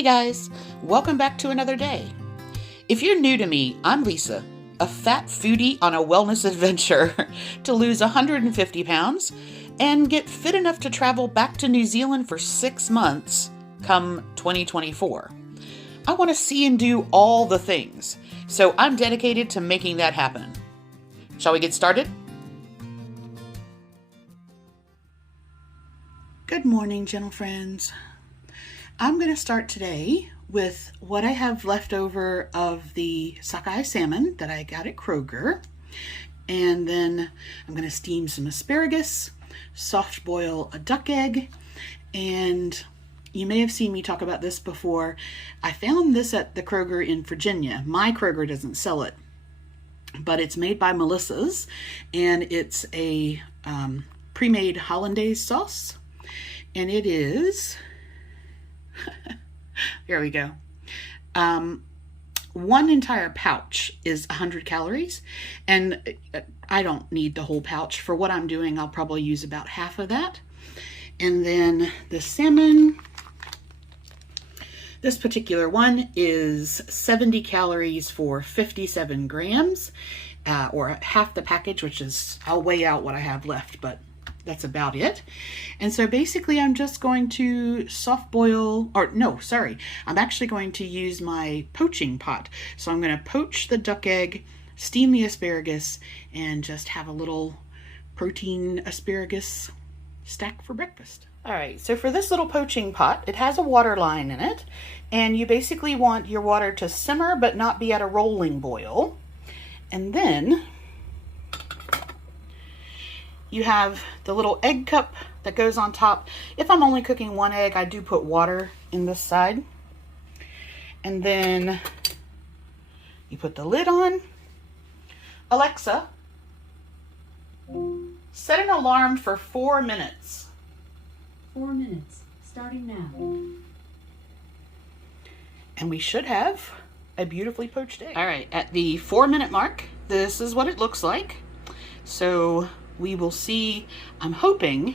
Hey guys, welcome back to another day. If you're new to me, I'm Lisa, a fat foodie on a wellness adventure to lose 150 pounds and get fit enough to travel back to New Zealand for 6 months come 2024. I want to see and do all the things, so I'm dedicated to making that happen. Shall we get started? Good morning, gentle friends. I'm going to start today with what I have left over of the sockeye salmon that I got at Kroger. And then I'm going to steam some asparagus, soft boil a duck egg, and you may have seen me talk about this before. I found this at the Kroger in Virginia. My Kroger doesn't sell it, but it's made by Melissa's, and it's a pre-made Hollandaise sauce. And it is... Here we go. One entire pouch is 100 calories, and I don't need the whole pouch. For what I'm doing, I'll probably use about half of that. And then the salmon, this particular one is 70 calories for 57 grams, or half the package, which is, I'll weigh out what I have left, but that's about it. And so basically I'm just going to soft boil, or no, sorry, I'm actually going to use my poaching pot. So I'm going to poach the duck egg, steam the asparagus, and just have a little protein asparagus stack for breakfast. All right, so for this little poaching pot, it has a water line in it, and you basically want your water to simmer but not be at a rolling boil. And then you have the little egg cup that goes on top. If I'm only cooking one egg, I do put water in this side. And then you put the lid on. Alexa, set an alarm for 4 minutes. 4 minutes, starting now. And we should have a beautifully poached egg. All right, at the 4-minute mark, this is what it looks like. So we will see. I'm hoping,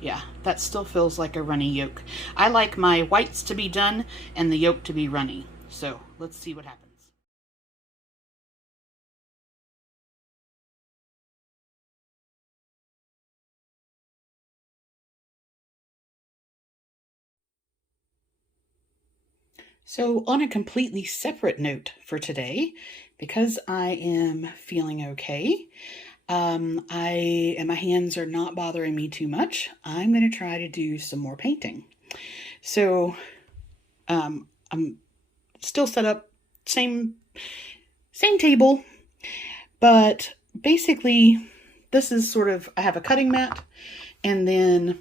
yeah, that still feels like a runny yolk. I like my whites to be done and the yolk to be runny. So let's see what happens. So on a completely separate note for today, because I am feeling okay, and my hands are not bothering me too much, I'm going to try to do some more painting. So I'm still set up, same table, but basically this is sort of, I have a cutting mat and then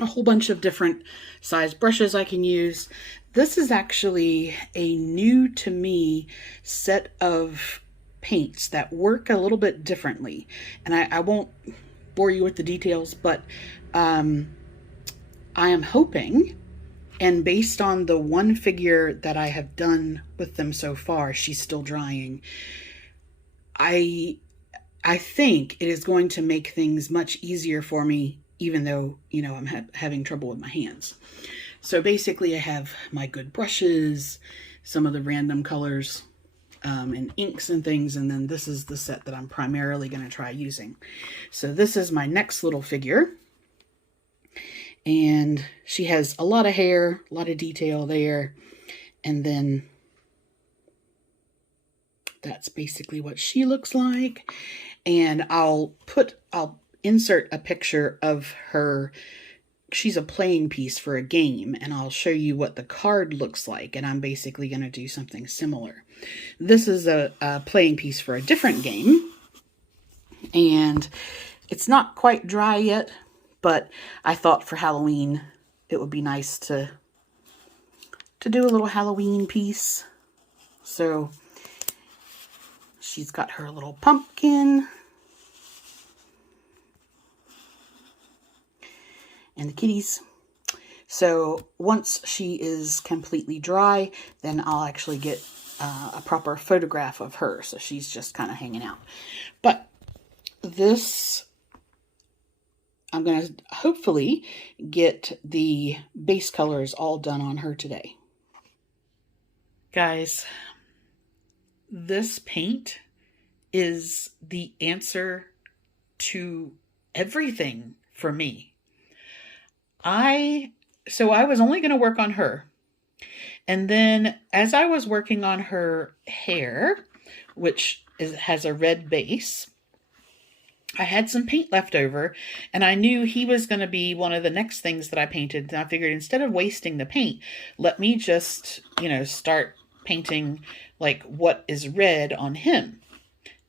a whole bunch of different size brushes I can use. This is actually a new to me set of paints that work a little bit differently. And I won't bore you with the details, but I am hoping, and based on the one figure that I have done with them so far, she's still drying, I think it is going to make things much easier for me, even though, you know, I'm having trouble with my hands. So basically I have my good brushes, some of the random colors, and inks and things, and then this is the set that I'm primarily going to try using. So this is my next little figure, and she has a lot of hair, a lot of detail there, and then that's basically what she looks like. And I'll insert a picture of her. She's a playing piece for a game, and I'll show you what the card looks like, and I'm basically going to do something similar. This is a playing piece for a different game, and it's not quite dry yet, but I thought for Halloween it would be nice to do a little Halloween piece. So she's got her little pumpkin and the kitties. So once she is completely dry, then I'll actually get a proper photograph of her. So she's just kind of hanging out. But this I'm going to hopefully get the base colors all done on her today. Guys, this paint is the answer to everything for me. So I was only going to work on her. And then as I was working on her hair, which has a red base, I had some paint left over, and I knew he was going to be one of the next things that I painted. And I figured instead of wasting the paint, let me just, start painting like what is red on him.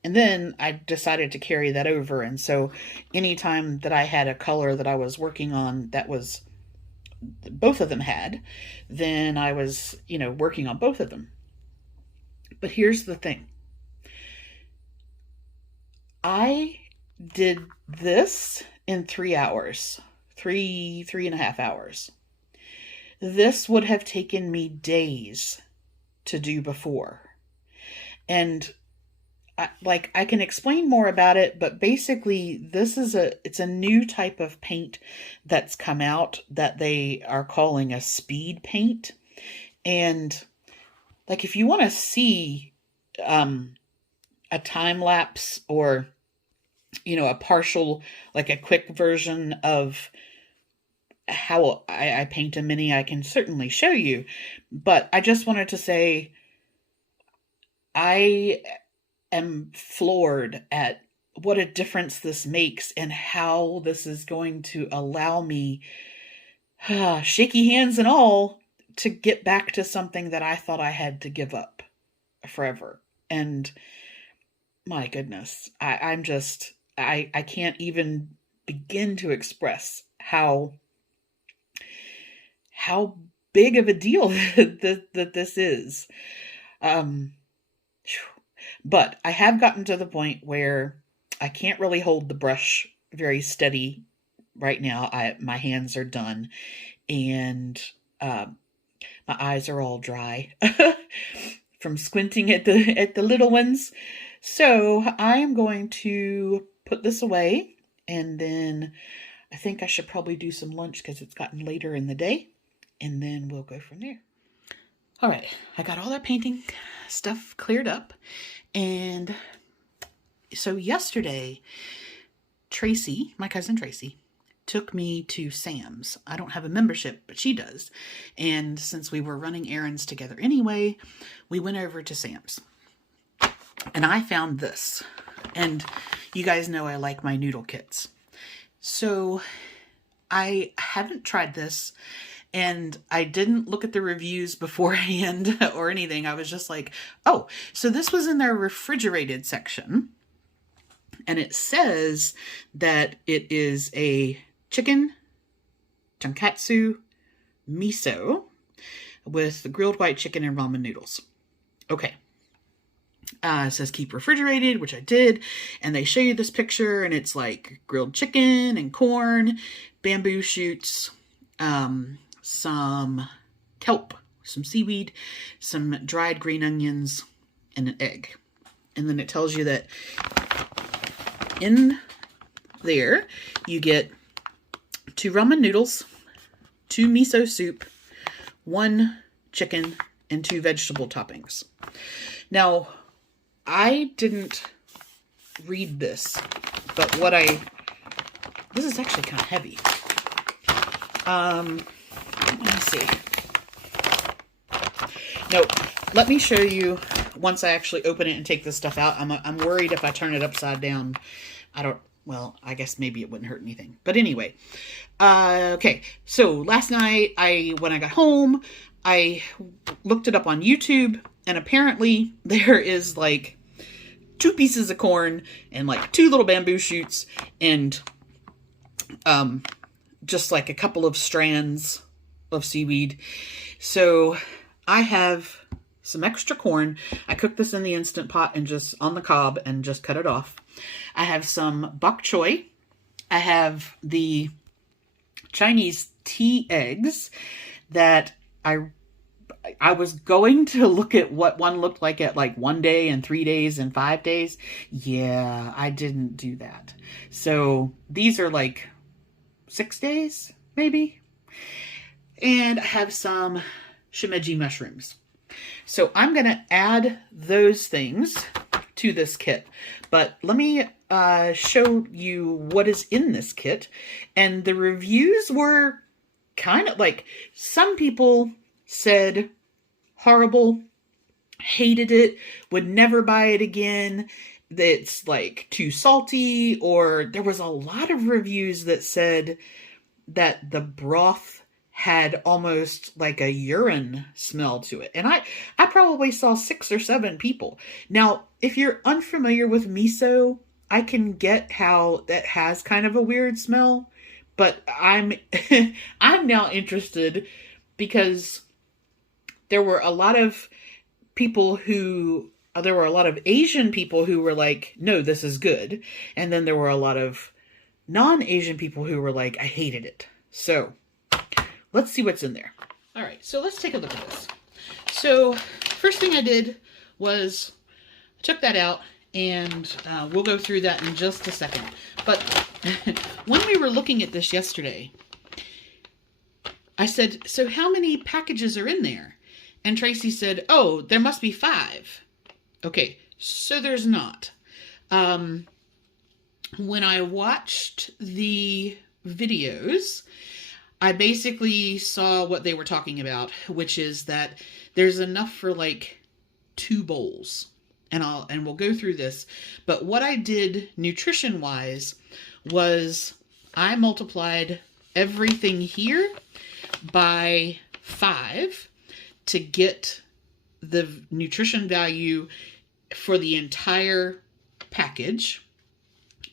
And then I decided to carry that over. And so anytime that I had a color that I was working on that was both of them had, then I was, working on both of them. But here's the thing. I did this in 3 hours, three and a half hours. This would have taken me days to do before. And I can explain more about it, but basically it's a new type of paint that's come out that they are calling a speed paint. And like, if you want to see, a time lapse or, a partial, like a quick version of how I paint a mini, I can certainly show you. But I just wanted to say, I am floored at what a difference this makes and how this is going to allow me, shaky hands and all, to get back to something that I thought I had to give up forever. And my goodness, I can't even begin to express how big of a deal that this is. But I have gotten to the point where I can't really hold the brush very steady right now. My hands are done, and my eyes are all dry from squinting at the little ones. So I am going to put this away, and then I think I should probably do some lunch because it's gotten later in the day, and then we'll go from there. All right, I got all that painting stuff cleared up, and so yesterday, Tracy, my cousin Tracy, took me to Sam's. I don't have a membership, but she does, and since we were running errands together anyway, we went over to Sam's. And I found this, and you guys know I like my noodle kits. So I haven't tried this, and I didn't look at the reviews beforehand or anything. I was just like, oh, so this was in their refrigerated section, and it says that it is a chicken tonkotsu miso with grilled white chicken and ramen noodles. Okay. It says keep refrigerated, which I did, and they show you this picture, and it's like grilled chicken and corn, bamboo shoots, some kelp, some seaweed, some dried green onions, and an egg. And then it tells you that in there you get 2 ramen noodles, 2 miso soup, 1 chicken, and 2 vegetable toppings. Now, I didn't read this, but this is actually kind of heavy. Let me see. No, let me show you once I actually open it and take this stuff out. I'm worried if I turn it upside down, I guess maybe it wouldn't hurt anything. But anyway, okay. So last night, when I got home, I looked it up on YouTube, and apparently there is like 2 pieces of corn and like 2 little bamboo shoots and just like a couple of strands of seaweed. So I have some extra corn. I cooked this in the Instant Pot and just on the cob and just cut it off. I have some bok choy. I have the Chinese tea eggs that I was going to look at what one looked like at like 1 day and 3 days and 5 days. Yeah, I didn't do that. So these are like 6 days, maybe. And I have some Shimeji mushrooms. So I'm going to add those things to this kit. But let me show you what is in this kit. And the reviews were kind of like, some people said horrible, hated it, would never buy it again, it's like too salty, or there was a lot of reviews that said that the broth had almost like a urine smell to it. And I probably saw 6 or 7 people. Now, if you're unfamiliar with miso, I can get how that has kind of a weird smell, but I'm I'm now interested because there were a lot of Asian people who were like, no, this is good. And then there were a lot of non-Asian people who were like, I hated it. So let's see what's in there. All right, so let's take a look at this. So first thing I did was I took that out, and we'll go through that in just a second. But when we were looking at this yesterday, I said, so how many packages are in there? And Tracy said, oh, there must be 5. Okay, so there's not. When I watched the videos, I basically saw what they were talking about, which is that there's enough for like 2 bowls. And we'll go through this. But what I did nutrition-wise was I multiplied everything here by 5 to get the nutrition value for the entire package.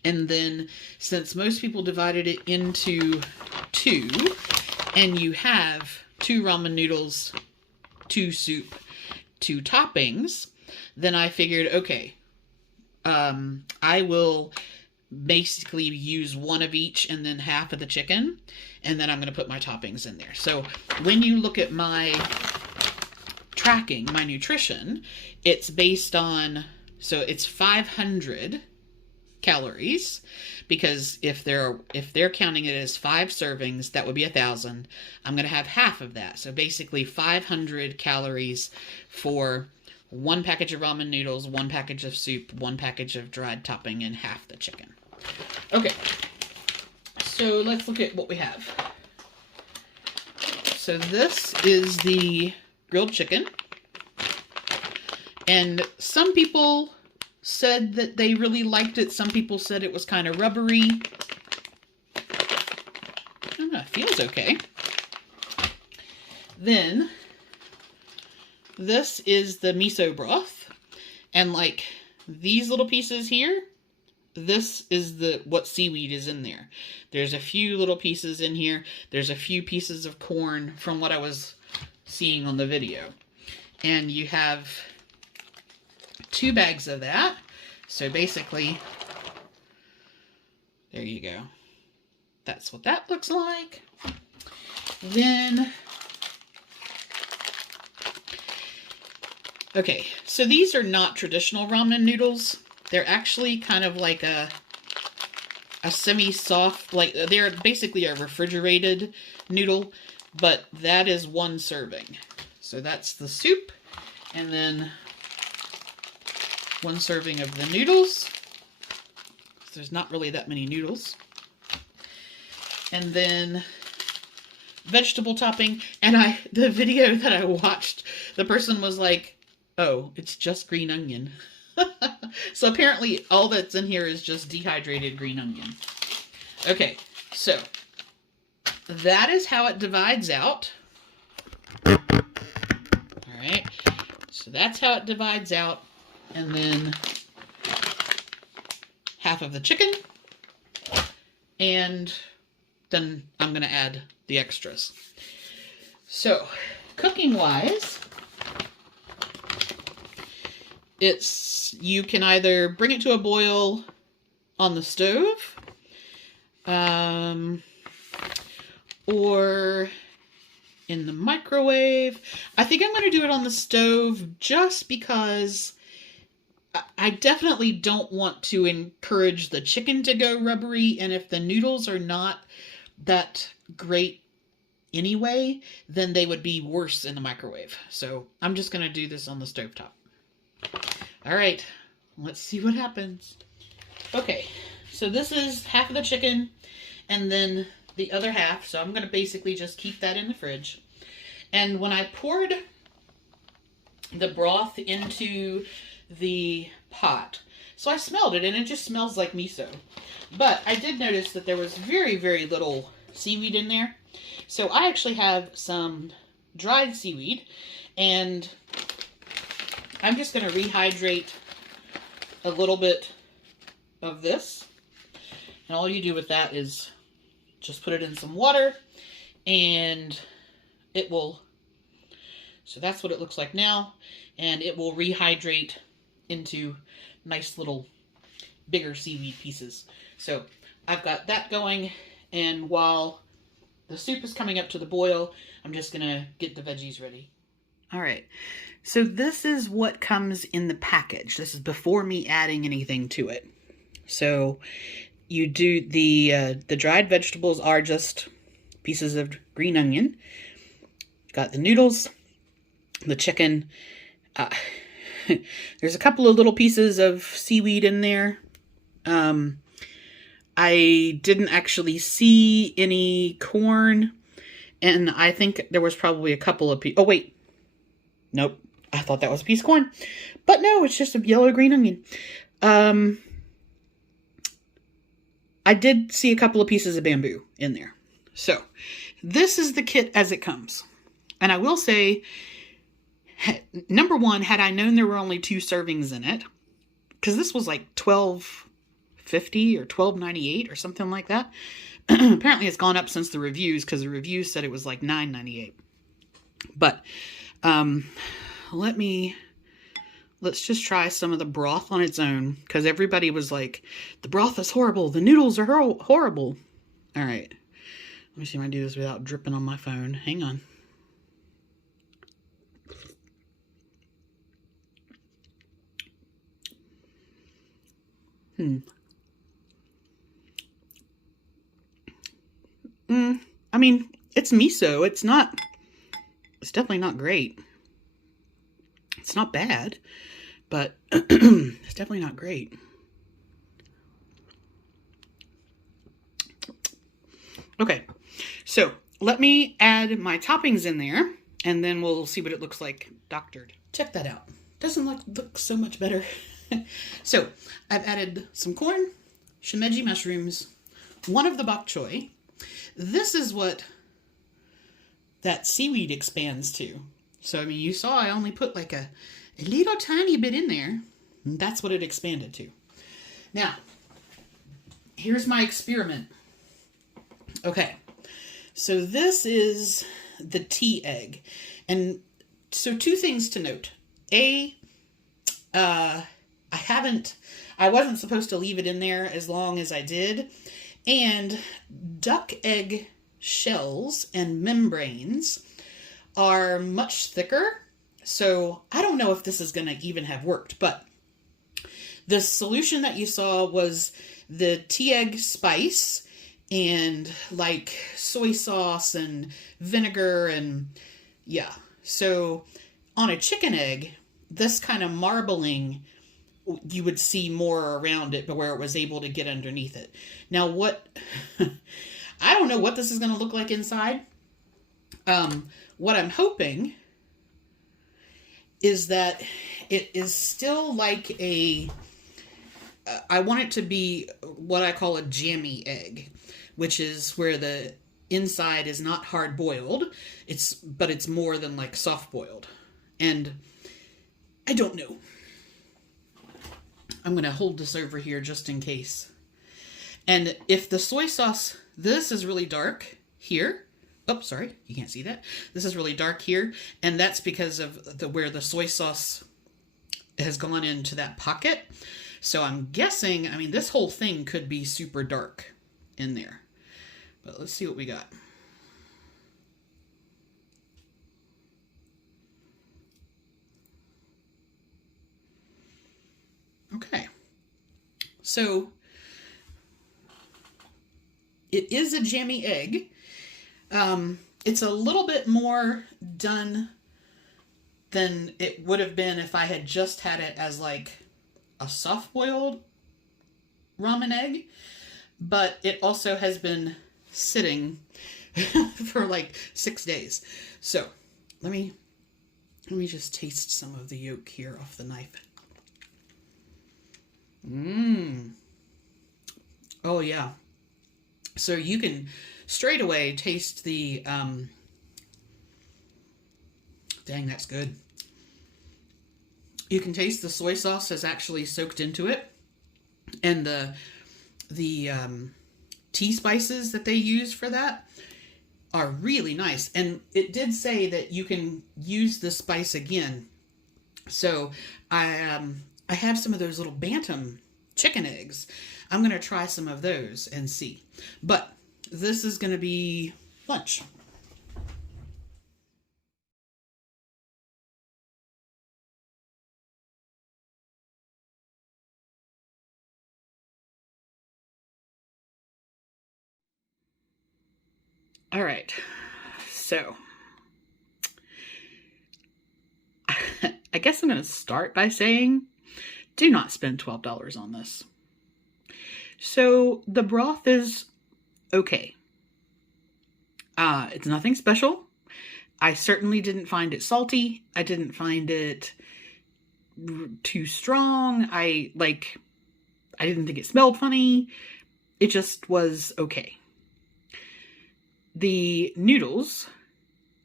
And then since most people divided it into 2, and you have 2 ramen noodles, 2 soup, 2 toppings, then I figured, okay, I will basically use 1 of each and then half of the chicken, and then I'm going to put my toppings in there. So when you look at my tracking, my nutrition, it's based on, so it's 500 calories, because if they're counting it as 5 servings, that would be 1,000. I'm going to have half of that. So basically 500 calories for 1 package of ramen noodles, 1 package of soup, 1 package of dried topping, and half the chicken. Okay, so let's look at what we have. So this is the grilled chicken. And some people said that they really liked it. Some people said it was kind of rubbery. I don't know, it feels okay. Then this is the miso broth. And like these little pieces here, this is what seaweed is in there. There's a few little pieces in here. There's a few pieces of corn from what I was seeing on the video. And you have 2 bags of that. So basically, there you go. That's what that looks like. Then, okay, so these are not traditional ramen noodles. They're actually kind of like a semi-soft, like they're basically a refrigerated noodle, but that is 1 serving. So that's the soup, and then 1 serving of the noodles. There's not really that many noodles. And then vegetable topping. And the video that I watched, the person was like, oh, it's just green onion. So apparently all that's in here is just dehydrated green onion. Okay, so that is how it divides out. All right, so that's how it divides out. And then half of the chicken. And then I'm going to add the extras. So, cooking-wise, you can either bring it to a boil on the stove, or in the microwave. I think I'm going to do it on the stove just because I definitely don't want to encourage the chicken to go rubbery, and if the noodles are not that great anyway, then they would be worse in the microwave. So I'm just going to do this on the stovetop. All right, let's see what happens. Okay, so this is half of the chicken and then the other half. So I'm going to basically just keep that in the fridge. And when I poured the broth into the pot, so I smelled it and it just smells like miso. But I did notice that there was very, very little seaweed in there. So I actually have some dried seaweed and I'm just going to rehydrate a little bit of this. And all you do with that is just put it in some water and it will, so that's what it looks like now. And it will rehydrate into nice little bigger seaweed pieces. So I've got that going, and while the soup is coming up to the boil, I'm just gonna get the veggies ready. All right, so this is what comes in the package. This is before me adding anything to it. So you do the dried vegetables are just pieces of green onion. Got the noodles, the chicken. There's a couple of little pieces of seaweed in there. I didn't actually see any corn, and I think there was probably a couple of oh wait, nope, I thought that was a piece of corn, but no, it's just a yellow green onion. I did see a couple of pieces of bamboo in there. So this is the kit as it comes, and I will say, number one, had I known there were only 2 servings in it, because this was like $12.50 or $12.98 or something like that. Apparently it's gone up since the reviews, because the reviews said it was like $9.98. But let's just try some of the broth on its own, because everybody was like, the broth is horrible, the noodles are horrible. All right, let me see if I can do this without dripping on my phone. Hang on. I mean, it's miso. It's definitely not great. It's not bad, but it's definitely not great. Okay, so let me add my toppings in there, and then we'll see what it looks like doctored. Check that out. Doesn't look so much better. So I've added some corn, Shimeji mushrooms, one of the bok choy. This is what that seaweed expands to. So, I mean, you saw I only put like a little tiny bit in there. And that's what it expanded to. Now, here's my experiment. Okay, so this is the tea egg. And so 2 things to note. I wasn't supposed to leave it in there as long as I did. And duck egg shells and membranes are much thicker. So I don't know if this is going to even have worked, but the solution that you saw was the tea egg spice and like soy sauce and vinegar and yeah. So on a chicken egg, this kind of marbling, you would see more around it, but where it was able to get underneath it. Now what, I don't know what this is going to look like inside. What I'm hoping is that it is still like I want it to be what I call a jammy egg, which is where the inside is not hard boiled. But it's more than like soft boiled. And I don't know. I'm going to hold this over here just in case. And if the soy sauce, this is really dark here. Oh, sorry, you can't see that. This is really dark here, and that's because of where the soy sauce has gone into that pocket. So I'm guessing, I mean, this whole thing could be super dark in there. But let's see what we got. Okay. So It is a jammy egg. It's a little bit more done than it would have been if I had just had it as like a soft-boiled ramen egg. But it also has been sitting for like 6 days. So let me just taste some of the yolk here off the knife. Oh yeah. So you can straight away taste the dang, that's good. You can taste the soy sauce has actually soaked into it, and the tea spices that they use for that are really nice. And it did say that you can use the spice again. So I have some of those little bantam chicken eggs. I'm going to try some of those and see. But this is going to be lunch. All right. So I guess I'm going to start by saying, do not spend $12 on this. So the broth is okay. It's nothing special. I certainly didn't find it salty. I didn't find it too strong. I didn't think it smelled funny. It just was okay. The noodles,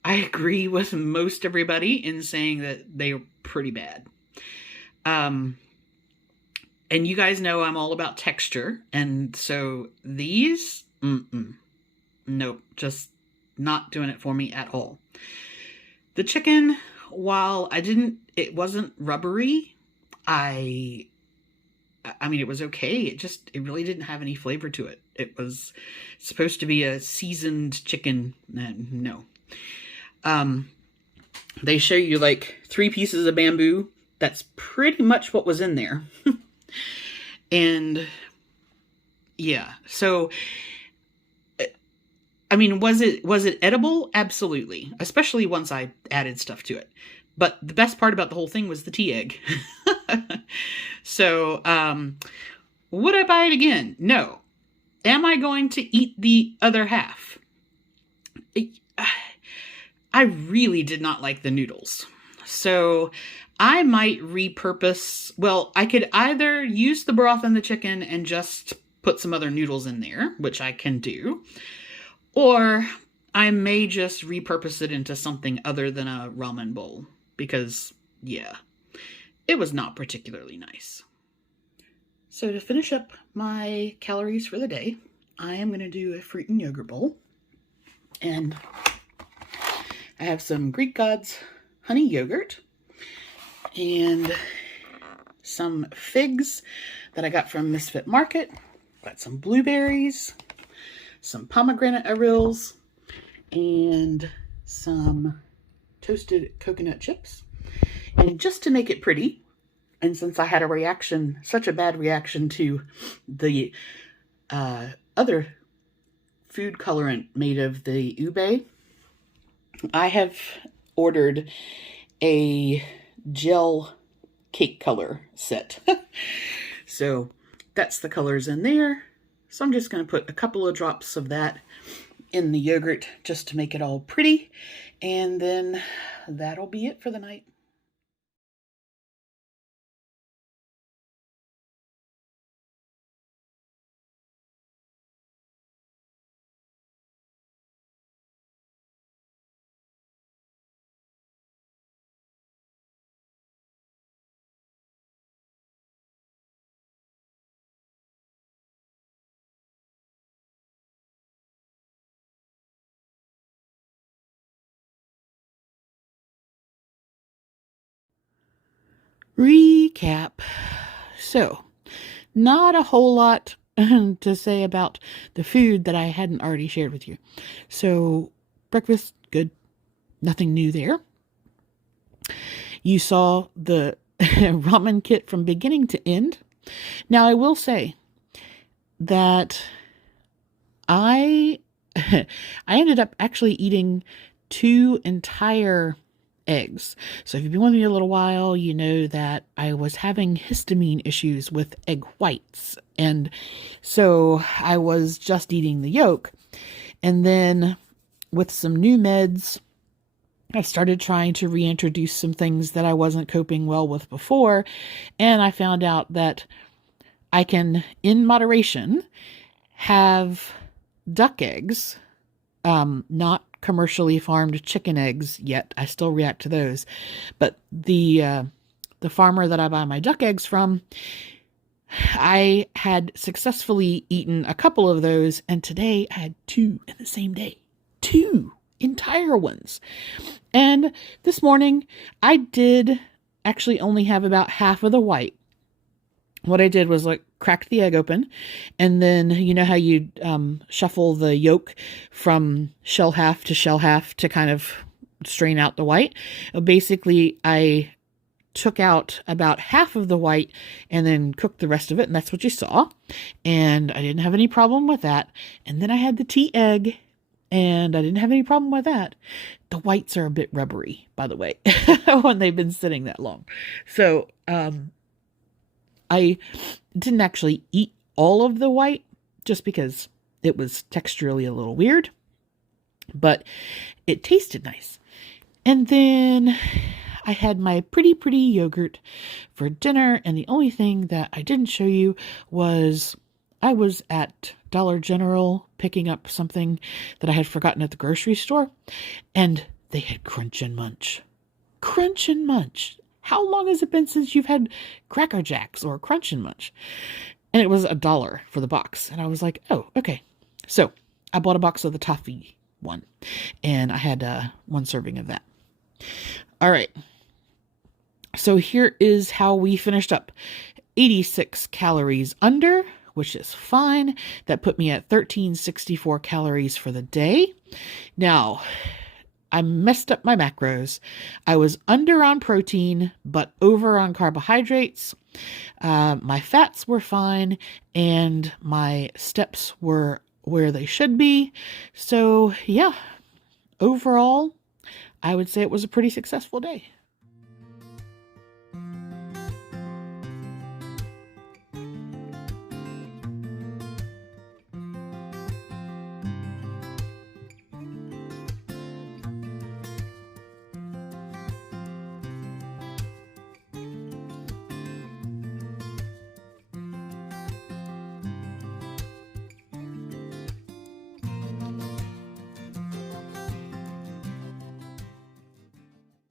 I agree with most everybody in saying that they're pretty bad. And you guys know I'm all about texture. And so these, nope, just not doing it for me at all. The chicken, while it wasn't rubbery, I mean, it was okay. It really didn't have any flavor to it. It was supposed to be a seasoned chicken. No. They show you like 3 pieces of bamboo. That's pretty much what was in there. And yeah, so I mean, was it edible? Absolutely. Especially once I added stuff to it. But the best part about the whole thing was the tea egg. So, would I buy it again? No. Am I going to eat the other half? I really did not like the noodles. So I might repurpose, well, I could either use the broth and the chicken and just put some other noodles in there, which I can do, or I may just repurpose it into something other than a ramen bowl, because, yeah, it was not particularly nice. So to finish up my calories for the day, I am going to do a fruit and yogurt bowl. And I have some Greek Gods honey yogurt and some figs that I got from Misfit Market. Got some blueberries, some pomegranate arils, and some toasted coconut chips. And just to make it pretty, and since I had such a bad reaction to the other food colorant made of the ube, I have ordered a gel cake color set. So that's the colors in there. So I'm just going to put a couple of drops of that in the yogurt just to make it all pretty. And then that'll be it for the night. Recap. So, not a whole lot to say about the food that I hadn't already shared with you. So, breakfast, good. Nothing new there. You saw the ramen kit from beginning to end. Now, I will say that I I ended up actually eating 2 entire eggs. So if you've been with me a little while, you know that I was having histamine issues with egg whites. And so I was just eating the yolk. And then with some new meds, I started trying to reintroduce some things that I wasn't coping well with before. And I found out that I can, in moderation, have duck eggs, not commercially farmed chicken eggs yet. I still react to those. But the farmer that I buy my duck eggs from, I had successfully eaten a couple of those, and today I had 2 in the same day. 2 entire ones. And this morning I did actually only have about half of the white. What I did was like cracked the egg open, and then you know how you shuffle the yolk from shell half to kind of strain out the white. Basically, I took out about half of the white and then cooked the rest of it, and that's what you saw. And I didn't have any problem with that. And then I had the tea egg, and I didn't have any problem with that. The whites are a bit rubbery, by the way, when they've been sitting that long. So, I didn't actually eat all of the white just because it was texturally a little weird, but it tasted nice. And then I had my pretty yogurt for dinner, and the only thing that I didn't show you was I was at Dollar General picking up something that I had forgotten at the grocery store, and they had Crunch and Munch. Crunch and Munch. How long has it been since you've had Cracker Jacks or Crunch and Munch? And it was $1 for the box. And I was like, oh, okay. So I bought a box of the Toffee one, and I had 1 serving of that. All right. So here is how we finished up. 86 calories under, which is fine. That put me at 1364 calories for the day. Now, I messed up my macros. I was under on protein, but over on carbohydrates. My fats were fine, and my steps were where they should be. So yeah, overall, I would say it was a pretty successful day.